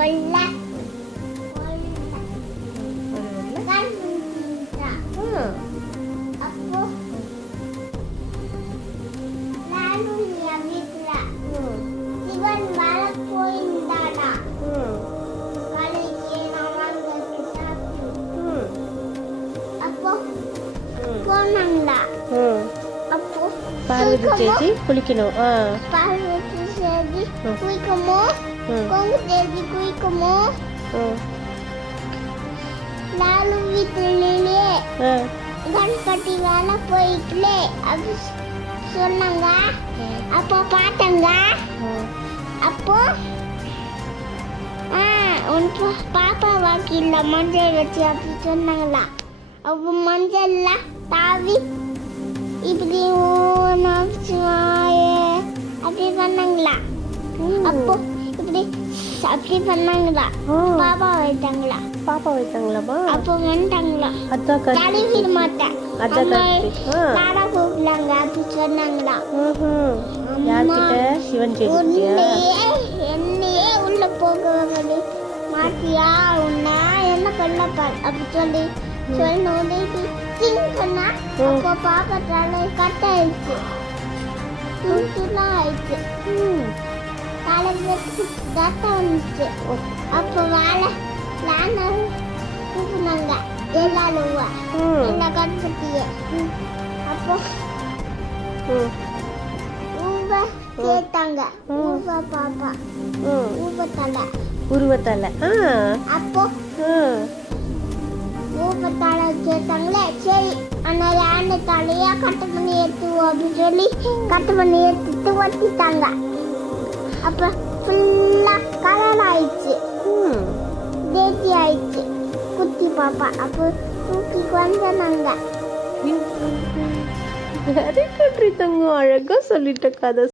ஒல்ல அப்போ நானும் என் வீட்டுல சிவன் வர போயிருந்தாடா. காலையிலே நான் வாங்கி சாப்பிட்டு அப்போ போனாங்களா. அப்போ பார்வதி சேச்சி குளிக்கணும். பார்வதி சேச்சி குளிக்கமோ கொங்கு தேவி குளிக்கமோ லாலு வீட்டிலே கணபதி வேலை போயிக்கலே அப்படி சொன்னாங்க. அப்போ பார்த்தாங்க. அப்போ உனக்கு பாப்பா வாக்கில மஞ்சள் வச்சு அப்படி சொன்னாங்களா. அப்போ மஞ்சள்ல தாவி இப்படி அப்படி பண்ணாங்களா. அப்போ இப்படி அப்படி பண்ணாங்களா. பாப்பா வைத்தாங்களா. பாப்பா வைத்தாங்களாமா. அப்போ வந்துட்டாங்களா. தலைவிட மாட்டேன் நாடா கூப்பிடலாங்க அப்படி சொன்னாங்களா. சிவன் என்னையே உள்ள போக மாட்டியா உன்ன என்ன பண்ணப்பார் அப்படி சொல்லி சொல்லி பண்ணா. அப்போ பாப்பா தலை கட் ஆயிடுச்சு. ஆயிடுச்சு. தலை வச்சு ரத்தம் வந்துச்சு. அப்போ வாழை கூப்பிடுனாங்க எல்லாரும் என்ன கண்பட்டிய. அப்போ கேட்டாங்க பாப்பா உருவத்தலை. அப்போ ஊபத்தால கேட்டாங்களே. சரி ஆனால் யானை தலையா கட்டு பண்ணி ஏற்றுவோம் அப்படின்னு சொல்லி கட்டு பண்ணி ஏற்றிட்டு ஒட்டிட்டாங்க. அப்போ ஃபுல்லாக கலர் ஆயிடுச்சு. தேத்தி ஆயிடுச்சு குட்டி பாப்பா. அப்போ தூக்கி வந்தாங்க. வெரி குட் ரீதா, அழகா சொல்லிட்ட கதை.